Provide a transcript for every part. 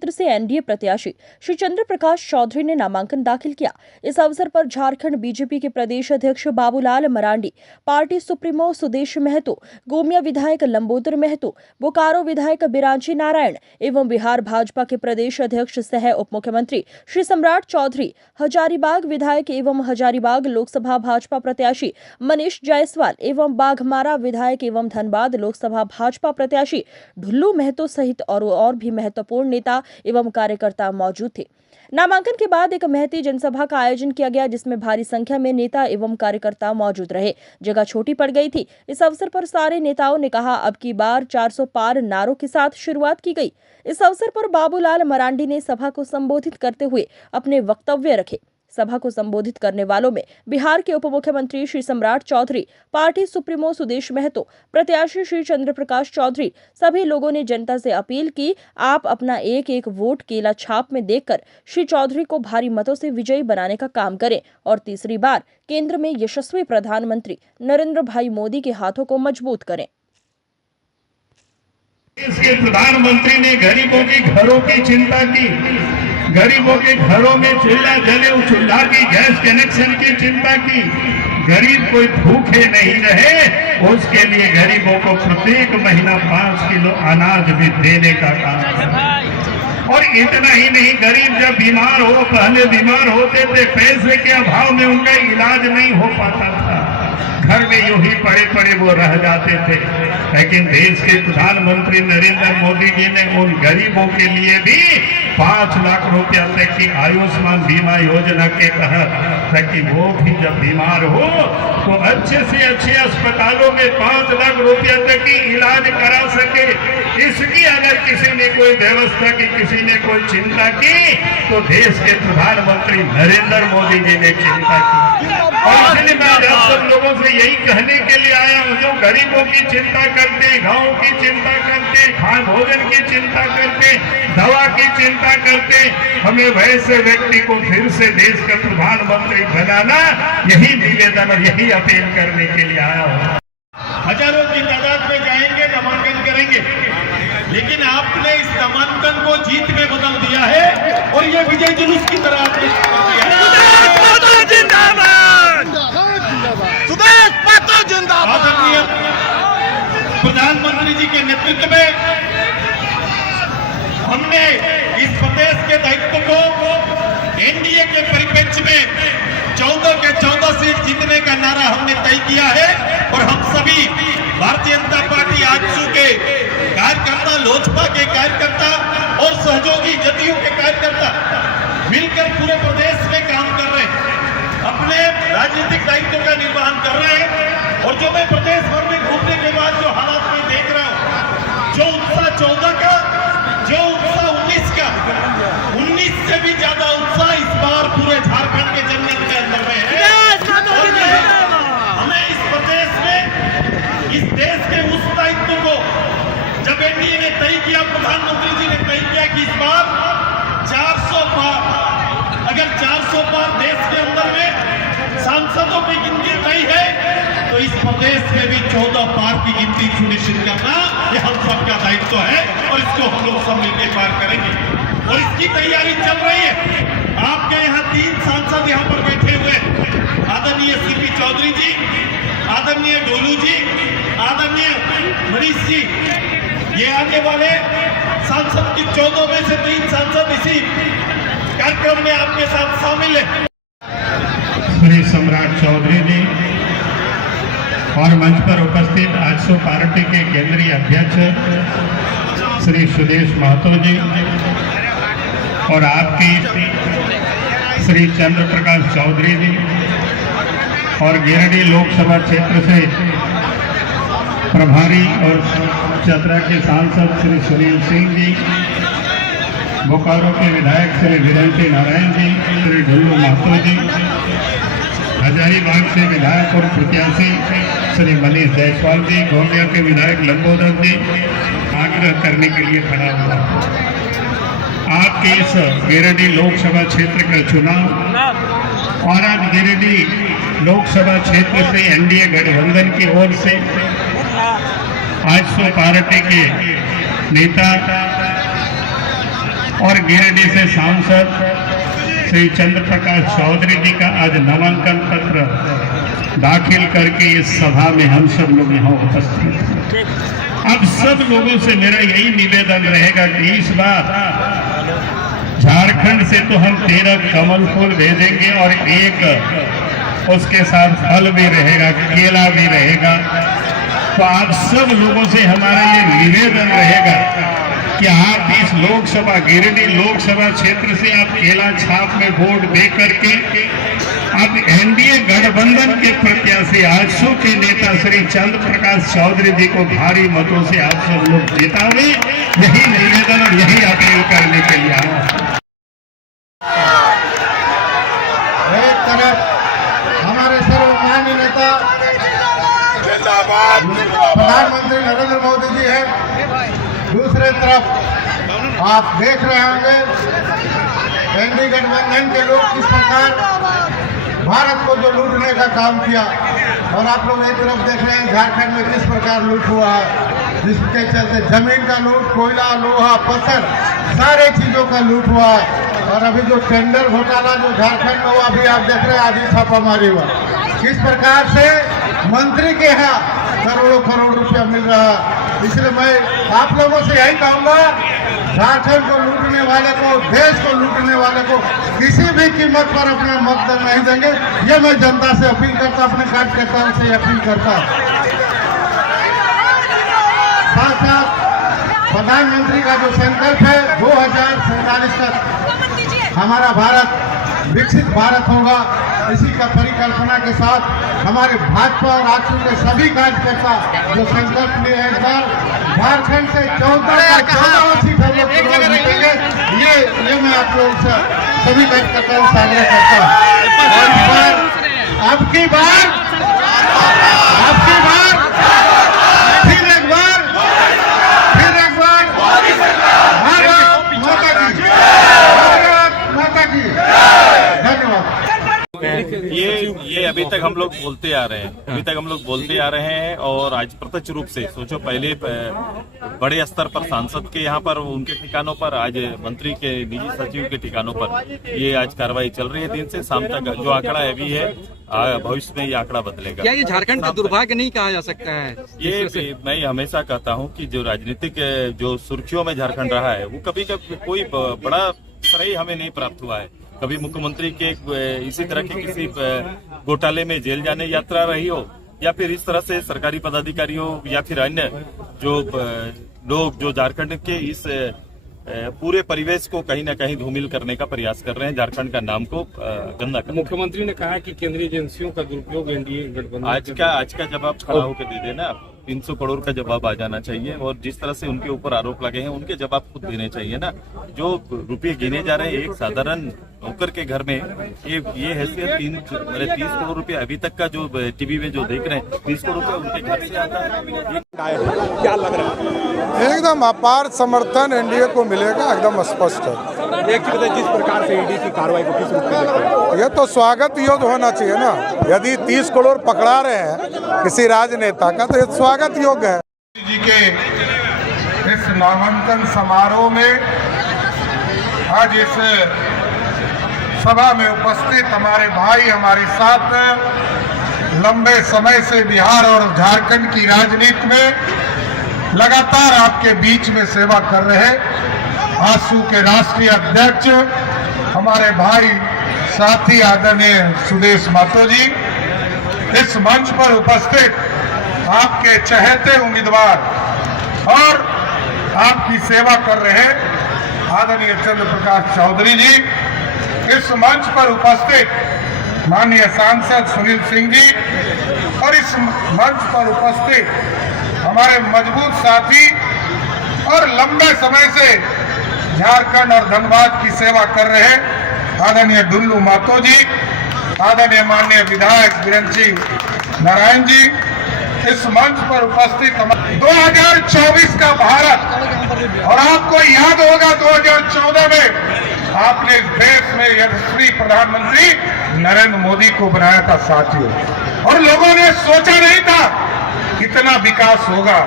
क्षेत्र से एनडीए प्रत्याशी श्री चंद्र प्रकाश चौधरी ने नामांकन दाखिल किया। इस अवसर पर झारखंड बीजेपी के प्रदेश अध्यक्ष बाबूलाल मरांडी, पार्टी सुप्रीमो सुदेश महतो, गोमिया विधायक लंबोदर महतो, बोकारो विधायक बिरांची नारायण एवं बिहार भाजपा के प्रदेश अध्यक्ष सह उप मुख्यमंत्री श्री सम्राट चौधरी, हजारीबाग विधायक एवं हजारीबाग लोकसभा भाजपा प्रत्याशी मनीष जायसवाल एवं बाघमारा विधायक एवं धनबाद लोकसभा भाजपा प्रत्याशी ढुल्लू महतो सहित और भी महत्वपूर्ण नेता एवं कार्यकर्ता मौजूद थे। नामांकन के बाद एक महती जनसभा का आयोजन किया गया, जिसमें भारी संख्या में नेता एवं कार्यकर्ता मौजूद रहे। जगह छोटी पड़ गई थी। इस अवसर पर सारे नेताओं ने कहा, अब की बार 400 पार नारों के साथ शुरुआत की गई। इस अवसर पर बाबूलाल मरांडी ने सभा को संबोधित करते हुए अपने वक्तव्य रखे। सभा को संबोधित करने वालों में बिहार के उप मुख्यमंत्री श्री सम्राट चौधरी, पार्टी सुप्रीमो सुदेश महतो, प्रत्याशी श्री चंद्र प्रकाश चौधरी, सभी लोगों ने जनता से अपील की, आप अपना एक एक वोट केला छाप में देकर श्री चौधरी को भारी मतों से विजयी बनाने का काम करें और तीसरी बार केंद्र में यशस्वी प्रधानमंत्री नरेंद्र भाई मोदी के हाथों को मजबूत करें। इसके प्रधानमंत्री ने गरीबों के घरों की चिंता की, गरीबों के घरों में चूल्हा जले, उस चूल्हा की गैस कनेक्शन की चिंता की, गरीब कोई भूखे नहीं रहे, उसके लिए गरीबों को प्रत्येक महीना 5 किलो अनाज भी देने का काम किया। और इतना ही नहीं, गरीब जब बीमार हो, पहले बीमार होते थे, पैसे के अभाव में उनका इलाज नहीं हो पाता था, घर में यूं ही पड़े पड़े वो रह जाते थे। लेकिन देश के प्रधानमंत्री नरेंद्र मोदी जी ने उन गरीबों के लिए भी 5 लाख रुपया तक की आयुष्मान बीमा योजना के तहत, ताकि वो भी जब बीमार हो तो अच्छे से अच्छे अस्पतालों में 5 लाख रुपया तक की इलाज करा सके। इसकी अगर किसी ने कोई व्यवस्था की, किसी ने कोई चिंता की, तो देश के प्रधानमंत्री नरेंद्र मोदी जी ने चिंता की। और इसलिए मैं सब लोगों से यही कहने के लिए आया हूं, जो गरीबों की चिंता करते, गांव की चिंता करते, खान भोजन की चिंता करते, दवा की चिंता करते, हमें वैसे व्यक्ति को फिर से देश का प्रधानमंत्री बनाना, यही निवेदन और यही अपील करने के लिए आया हूं। हजारों की तादाद में जाएंगे, नामांकन करेंगे, लेकिन आपने इस नामांकन को जीत में बदल दिया है और ये विजय जुलूस की तरह आपने आदरणीय प्रधानमंत्री जी के नेतृत्व में हमने इस प्रदेश के दायित्व को एनडीए के परिप्रेक्ष्य में 14 के 14 सीट जीतने का नारा हमने तय किया है और हम सभी भारतीय जनता पार्टी आजसू के कार्यकर्ता, लोजपा के कार्यकर्ता और सहयोगी जदयू के कार्यकर्ता मिलकर पूरे प्रदेश में काम कर रहे हैं, अपने राजनीतिक दायित्व का निर्वहन कर रहे हैं। और जो मैं प्रदेश भर में घूमने के बाद जो हालात में देख रहा हूं, जो उत्साह 14 का, जो उत्साह 19 का, 19 से भी ज्यादा उत्साह इस बार पूरे झारखंड के जनमत के अंदर में है। और हमें इस प्रदेश में, इस देश के उस दायित्व को जब एनडीए ने तय किया, प्रधानमंत्री जी ने तय किया कि इस बार 400 पार, अगर 400 पार देश के अंदर में सांसदों की गिनती तय है, तो इस प्रदेश में भी 14 पार की गिनती सुनिश्चित करना ये हम सबका दायित्व है और इसको हम लोग सब मिलकर पार करेंगे। और इसकी तैयारी चल रही है। आपके यहाँ 3 सांसद यहाँ पर बैठे हुए, आदरणीय सीपी चौधरी जी, आदरणीय डोलू जी, आदरणीय मनीष जी, ये आने वाले सांसद की 14 में से 3 सांसद इसी कार्यक्रम में आपके साथ शामिल है। श्री सम्राट चौधरी जी और मंच पर उपस्थित आजसू पार्टी के केंद्रीय अध्यक्ष श्री सुदेश महतो जी और आपकी श्री चंद्र प्रकाश चौधरी जी और गिरिडीह लोकसभा क्षेत्र से प्रभारी और चतरा के सांसद श्री सुनील सिंह जी, बोकारो के विधायक श्री बिरांची नारायण जी, श्री ढुल्लू महतो जी, हजारीबाग से विधायक और प्रत्याशी श्री मनीष जायसवाल जी, गोमिया के विधायक लंबोदर जी, आग्रह करने के लिए खड़ा हुआ। आपके इस गिरिडीह लोकसभा क्षेत्र का चुनाव और आज गिरिडीह लोकसभा क्षेत्र से एनडीए गठबंधन की ओर से आजसू पार्टी के नेता और गिरिडीह से सांसद श्री चंद्र प्रकाश चौधरी जी का आज नामांकन पत्र दाखिल करके इस सभा में हम सब लोग यहाँ उपस्थित हैं। अब सब लोगों से मेरा यही निवेदन रहेगा कि इस बार झारखंड से तो हम 13 कमल फूल भेजेंगे और एक उसके साथ फल भी रहेगा, केला भी रहेगा। तो आप सब लोगों से हमारा ये निवेदन रहेगा कि आप इस लोकसभा गिरिडीह लोकसभा क्षेत्र से आप केला छाप में वोट दे करके आप एनडीए गठबंधन के प्रत्याशी आजसू के नेता श्री चंद्र प्रकाश चौधरी जी को भारी मतों से आप सब लोग जितावे। यही निवेदन और यही अपील करने के लिए आया। एक तरफ हमारे सर्वमान्य नेता प्रधानमंत्री नरेंद्र मोदी जी है, दूसरे तरफ आप देख रहे होंगे एनडीए गठबंधन के लोग किस प्रकार भारत को जो लूटने का काम किया। और आप लोग एक तरफ देख रहे हैं झारखंड में किस प्रकार लूट हुआ है, जिसके चलते जमीन का लूट, कोयला, लोहा, पत्थर, सारे चीजों का लूट हुआ है। और अभी जो टेंडर घोटाला जो झारखंड में हुआ, अभी आप देख रहे हैं आधी छापामारी हुआ, किस प्रकार से मंत्री के यहाँ करोड़ों करोड़ रुपया मिल रहा है। इसलिए मैं आप लोगों से यही कहूंगा, झारखंड को लूटने वाले को, देश को लूटने वाले को किसी भी कीमत पर अपना मतदान नहीं देंगे। ये मैं जनता से अपील करता, अपने कार्यकर्ताओं से अपील करता। साथ साथ प्रधानमंत्री का जो संकल्प है 2047 तक हमारा भारत विकसित भारत होगा, इसी का परिकल्पना के साथ हमारे भाजपा और आजसू के सभी कार्यकर्ता जो संकल्प लिए हैं, इस बार झारखंड से 14 सीट हम लोग जीतेंगे। ये मैं आप लोगों से सभी कार्यकर्ताओं से आग्रह करता हूँ। और इस बार अब की बार फिर एक बार भारत माता की धन्यवाद। ये अभी तक हम लोग बोलते आ रहे हैं और आज प्रत्यक्ष रूप से सोचो, पहले बड़े स्तर पर सांसद के यहाँ पर उनके ठिकानों पर, आज मंत्री के निजी सचिव के ठिकानों पर ये आज कार्रवाई चल रही है। दिन से शाम तक जो आंकड़ा अभी है, भविष्य में ये आंकड़ा बदलेगा। क्या ये झारखंड का दुर्भाग्य नहीं कहा जा सकता है? ये मैं हमेशा कहता हूँ कि जो राजनीतिक जो सुर्खियों में झारखंड रहा है, वो कभी कोई बड़ा श्रेय हमें नहीं प्राप्त हुआ है। कभी मुख्यमंत्री के इसी तरह के किसी घोटाले में जेल जाने यात्रा रही हो, या फिर इस तरह से सरकारी पदाधिकारियों या फिर अन्य जो लोग जो झारखंड के इस पूरे परिवेश को कहीं न कहीं धूमिल करने का प्रयास कर रहे हैं, झारखंड का नाम को गंदा कर। मुख्यमंत्री ने कहा कि केंद्रीय एजेंसियों का दुरुपयोग एनडीए गठबंधन। आज का जवाब खड़ा होकर दे देना, 300 करोड़ का जवाब आ जाना चाहिए। और जिस तरह से उनके ऊपर आरोप लगे हैं, उनके जवाब खुद देने चाहिए ना। जो रुपये गिने जा रहे हैं एक साधारण नौकर के घर में, ये हैसियत 30 करोड़ रुपए अभी तक का जो टीवी में जो देख रहे हैं, 30 करोड़ रुपए उनके घर से आता है। क्या लग रहा है? एकदम अपार समर्थन एनडीए को मिलेगा, एकदम स्पष्ट है। एक चीज बताइए, जिस प्रकार से ईडी की कार्रवाई को किस रूप में देखते हैं? ये तो स्वागत योग्य होना चाहिए ना। यदि 30 करोड़ पकड़ा रहे हैं किसी राजनेता का, तो ये स्वागत योग्य है। जी के इस नामांकन समारोह में आज इस सभा में उपस्थित हमारे भाई, हमारे साथ लंबे समय से बिहार और झारखंड की राजनीति में लगातार आपके बीच में सेवा कर रहे आजसू के राष्ट्रीय अध्यक्ष हमारे भाई साथी आदरणीय सुदेश महतो जी, इस मंच पर उपस्थित आपके चहेते उम्मीदवार और आपकी सेवा कर रहे आदरणीय चंद्र प्रकाश चौधरी जी, इस मंच पर उपस्थित माननीय सांसद सुनील सिंह जी, और इस मंच पर उपस्थित हमारे मजबूत साथी और लंबे समय से झारखंड और धनबाद की सेवा कर रहे आदरणीय डुल्लू महतो जी, आदरणीय माननीय विधायक बिरंची नारायण जी, इस मंच पर उपस्थित 2024 का भारत। और आपको याद होगा 2014 में आपने इस देश में यशस्वी प्रधानमंत्री नरेंद्र मोदी को बनाया था साथियों, और लोगों ने सोचा नहीं था इतना विकास होगा,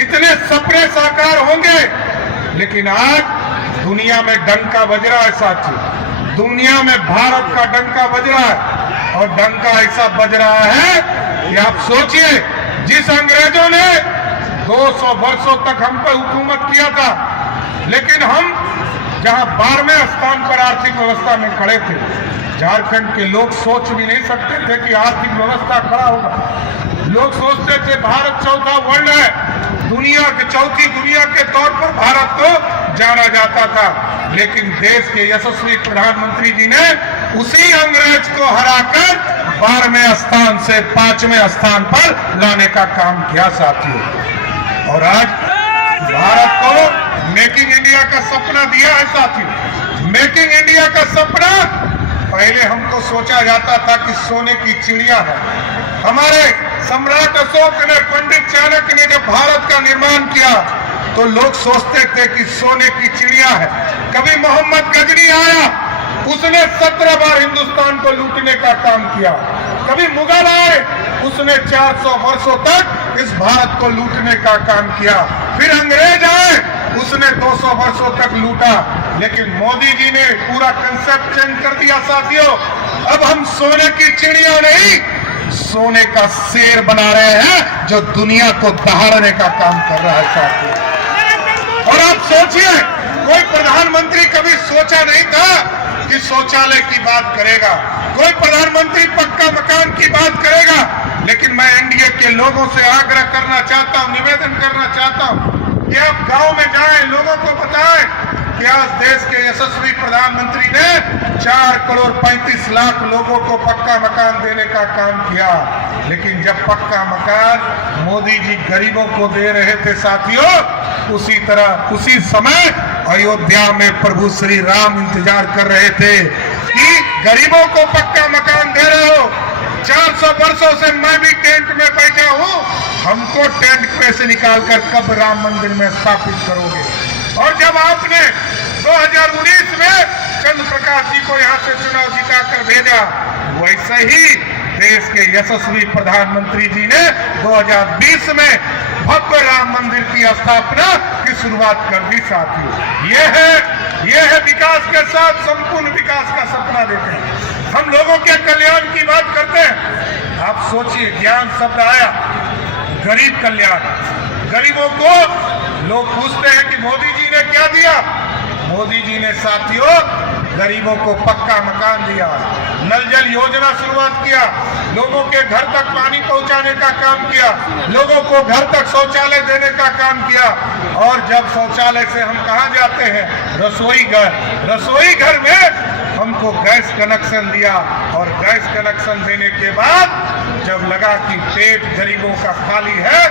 इतने सपने साकार होंगे। लेकिन आज दुनिया में डंका बज रहा है साथियों, दुनिया में भारत का डंका बज रहा है, और डंका ऐसा बज रहा है कि आप सोचिए, जिस अंग्रेजों ने 200 वर्षों तक हम पर हुकूमत किया था, लेकिन हम जहां 12वें स्थान पर आर्थिक व्यवस्था में खड़े थे, झारखंड के लोग सोच भी नहीं सकते थे कि आर्थिक व्यवस्था खड़ा होगा। लोग सोचते थे भारत चौथा वर्ल्ड है, चौथी दुनिया के तौर पर भारत को जाना जाता था, लेकिन देश के यशस्वी प्रधानमंत्री जी ने उसी अंग्रेज को हराकर 12वें स्थान से 5वें स्थान पर लाने का काम किया साथियों। और आज भारत को मेकिंग इंडिया का सपना दिया है साथियों। मेकिंग इंडिया का सपना पहले हमको सोचा जाता था कि सोने की चिड़िया है। हमारे सम्राट अशोक ने, पंडित चाणक्य ने जब भारत का निर्माण किया तो लोग सोचते थे कि सोने की चिड़िया है। कभी मोहम्मद गजनी आया, उसने 17 बार हिंदुस्तान को लूटने का काम किया। कभी मुगल आए, उसने 400 वर्षों तक इस भारत को लूटने का काम किया। फिर अंग्रेज आए, उसने 200 वर्षों तक लूटा। लेकिन मोदी जी ने पूरा कंसेप्ट चेंज कर दिया साथियों। अब हम सोने की चिड़िया नहीं, सोने का शेर बना रहे हैं जो दुनिया को दहाड़ने का काम कर रहा है साथियों। और आप सोचिए, कोई प्रधानमंत्री कभी सोचा नहीं था कि शौचालय की बात करेगा, कोई प्रधानमंत्री पक्का मकान की बात करेगा। लेकिन मैं एनडीए के लोगों से आग्रह करना चाहता हूं, निवेदन करना चाहता हूं कि आप गांव में जाएं, लोगों को बताएं कि आज देश के यशस्वी प्रधानमंत्री ने 4 करोड़ 35 लाख लोगों को पक्का मकान देने का काम किया। लेकिन जब पक्का मकान मोदी जी गरीबों को दे रहे थे साथियों, उसी समय अयोध्या में प्रभु श्री राम इंतजार कर रहे थे कि गरीबों को पक्का मकान दे रहे हो। 400 वर्षों से मैं भी टेंट में बैठा हूं, हमको टेंट पे से निकालकर कब राम मंदिर में स्थापित करोगे। और जब आपने 2019 में चंद्र प्रकाश जी को यहां से चुनाव जिताकर भेजा, वैसे ही देश के यशस्वी प्रधानमंत्री जी ने 2020 में भव्य राम मंदिर की स्थापना की शुरुआत कर दी साथियों। ये है विकास के साथ संपूर्ण विकास का सपना देते हैं। हम लोगों के कल्याण की बात करते हैं। आप सोचिए, ज्ञान शब्द आया, गरीब कल्याण। गरीबों को लोग पूछते हैं कि मोदी जी ने क्या दिया। मोदी जी ने साथियों गरीबों को पक्का मकान दिया, नल जल योजना शुरुआत किया, लोगों के घर तक पानी पहुंचाने का काम किया, लोगों को घर तक शौचालय देने का काम किया। और जब शौचालय से हम कहां जाते हैं, रसोई घर में हमको गैस कनेक्शन दिया। और गैस कनेक्शन देने के बाद जब लगा कि पेट गरीबों का खाली है,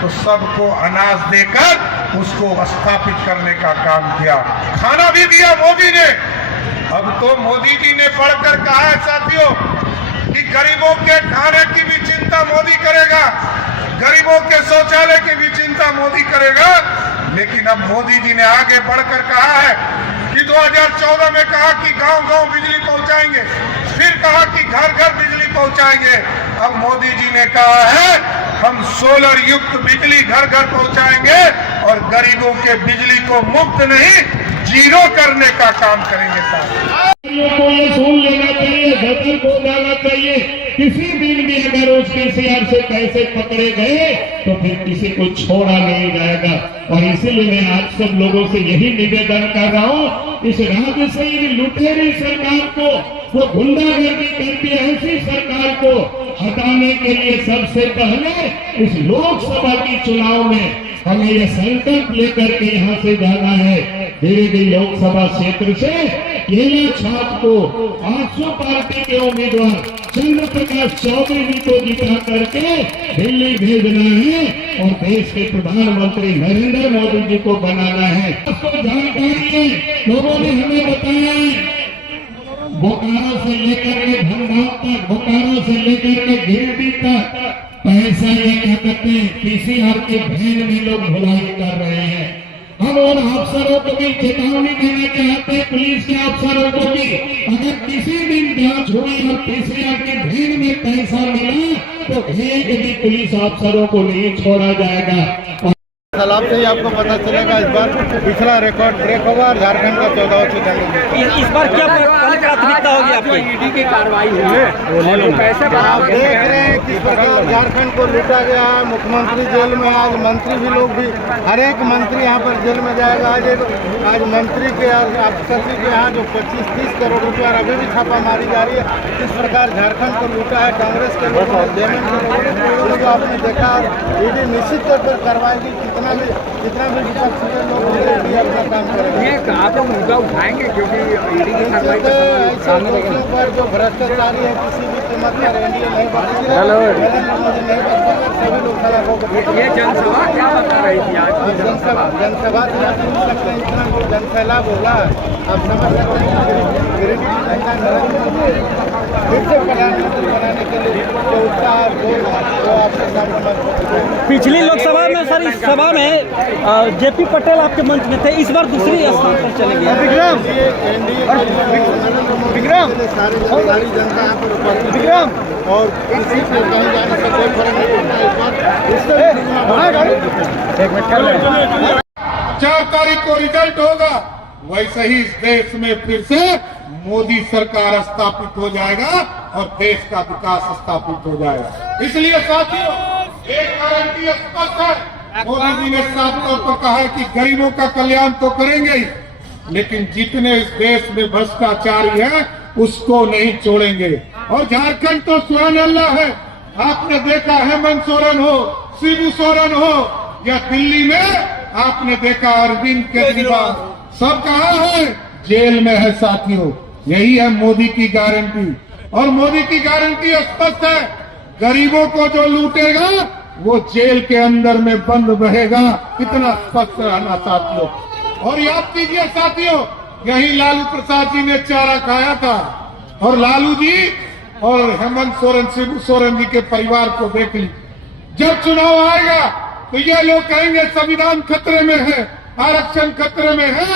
तो सबको अनाज देकर उसको स्थापित करने का काम किया। खाना भी दिया मोदी ने। अब तो मोदी जी ने बढ़कर कहा है साथियों कि गरीबों के खाने की भी चिंता मोदी करेगा, गरीबों के शौचालय की भी चिंता मोदी करेगा। लेकिन अब मोदी जी ने आगे बढ़कर कहा है कि 2014 में कहा कि गांव-गांव बिजली पहुंचाएंगे, फिर कहा कि घर-घर बिजली पहुंचाएंगे। अब मोदी जी ने कहा है हम सोलर युक्त बिजली घर-घर पहुंचाएंगे और गरीबों के बिजली को मुफ्त नहीं, जीरो करने का काम करेंगे साहब। को ये सुन लेना चाहिए, गदर को जाना चाहिए। किसी दिन भी अगर उसके सीआर से पैसे पकड़े गए तो फिर किसी को छोड़ा नहीं जाएगा। और इसीलिए मैं आप सब लोगों से यही निवेदन कर रहा हूँ, इस राज्य से लुटेरी सरकार को, वो गुंडागर्दी करती ऐसी सरकार को हटाने के लिए सबसे पहले इस लोकसभा की चुनाव में हमें ये संकल्प लेकर के यहाँ से जाना है। गिरिडीह लोकसभा क्षेत्र से केला छाप को 800 पार्टी के उम्मीदवार चंद्र प्रकाश चौधरी जी को जिता करके दिल्ली भेजना है और देश के प्रधानमंत्री नरेंद्र मोदी जी को बनाना है। उसको जानकारी है, लोगों ने हमें बताया है, बोकारो से लेकर के धनबाद तक, बोकारो से लेकर के गिरिडीह तक पैसा ये क्या कहते हैं, पीसीआर के भैन में लोग भुलाई कर रहे हैं। हम उन अफसरों को भी चेतावनी देना चाहते हैं, पुलिस के अफसरों को भी, अगर किसी दिन जांच हुई और पीसीआर के भैन में पैसा मिला तो एक भी पुलिस अफसरों को नहीं छोड़ा जाएगा। सैलाब से ही आपको पता चलेगा। इस बार पिछला रिकॉर्ड ब्रेक होगा और झारखंड का 14 सीट। इस बार क्या प्राथमिकता होगी आपकी? ईडी की कार्रवाई हुई है, आप देख रहे हैं किस प्रकार झारखंड को लूटा गया है। मुख्यमंत्री जेल में, आज मंत्री भी लोग भी, हर एक मंत्री यहाँ पर जेल में जाएगा। आज मंत्री के अफसर के यहाँ जो 25-30 करोड़ रुपया अभी भी छापा मारी जा रही है। किस प्रकार झारखंड को लूटा है कांग्रेस के लोगों ने, जेएमएम को आपने देखा। ईडी निश्चित तौर पर करवाएगी। जितना भी विपक्ष के लोग होंगे अपना काम करेंगे। आप लोग मुद्दा उठाएंगे क्योंकि ईडी की कार्रवाई ऐसे दोषियों पर जो भ्रष्टाचारी है किसी भी कीमत पर एनडीए नहीं बचेगा, नरेंद्र मोदी नहीं बचेगा, सभी लोग खराब होगा। ये जनसभा क्या बता रही थी आज? जनसभा से आप समझ सकते हैं इतना जो जनसैलाब होगा। आप समझ सकते हैं गरीबी की जनता नरेंद्र मोदी फिर से प्रधानमंत्री बनाने के लिए जो उत्साह वो आपके सामने। पिछली लोकसभा में सर, इस सभा में जेपी पटेल आपके मंच में थे, इस बार दूसरी स्थान पर चले गए। सारी जनता यहाँ पर उपस्थित है और किसी को कहीं जाने से कोई फर्क नहीं पड़ता। 4 तारीख को रिजल्ट होगा, वैसे ही इस देश में फिर से मोदी सरकार स्थापित हो जाएगा और देश का विकास स्थापित हो जाएगा। इसलिए साथियों, एक गारंटी स्पष्ट है। मोदी जी ने साफ तौर पर कहा है कि गरीबों का कल्याण तो करेंगे ही, लेकिन जितने इस देश में भ्रष्टाचारी है उसको नहीं छोड़ेंगे। और झारखंड तो सुभान अल्लाह है। आपने देखा हेमंत सोरेन हो, शिबू सोरेन हो, या दिल्ली में आपने देखा अरविंद केजरीवाल, सब कहाँ है? जेल में है साथियों। यही है मोदी की गारंटी। और मोदी की गारंटी स्पष्ट है, गरीबों को जो लूटेगा वो जेल के अंदर में बंद रहेगा। कितना स्पष्ट रहना साथियों। और याद कीजिए साथियों, यही लालू प्रसाद जी ने चारा खाया था। और लालू जी और हेमंत सोरेन, शिबू सोरेन जी के परिवार को देख ली। जब चुनाव आएगा तो ये लोग कहेंगे संविधान खतरे में है, आरक्षण खतरे में है,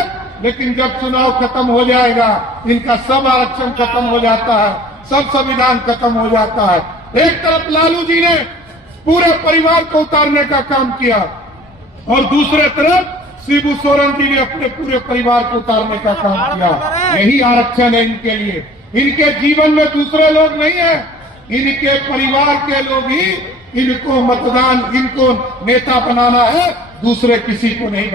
लेकिन जब चुनाव खत्म हो जाएगा इनका सब आरक्षण खत्म हो जाता है, सब संविधान खत्म हो जाता है। एक तरफ लालू जी ने पूरे परिवार को उतारने का काम किया और दूसरे तरफ शिबू सोरेन जी ने अपने पूरे परिवार को उतारने का काम किया। यही आरक्षण है इनके लिए। इनके जीवन में दूसरे लोग नहीं है, इनके परिवार के लोग ही इनको मतदान, इनको नेता बनाना है, दूसरे किसी को नहीं।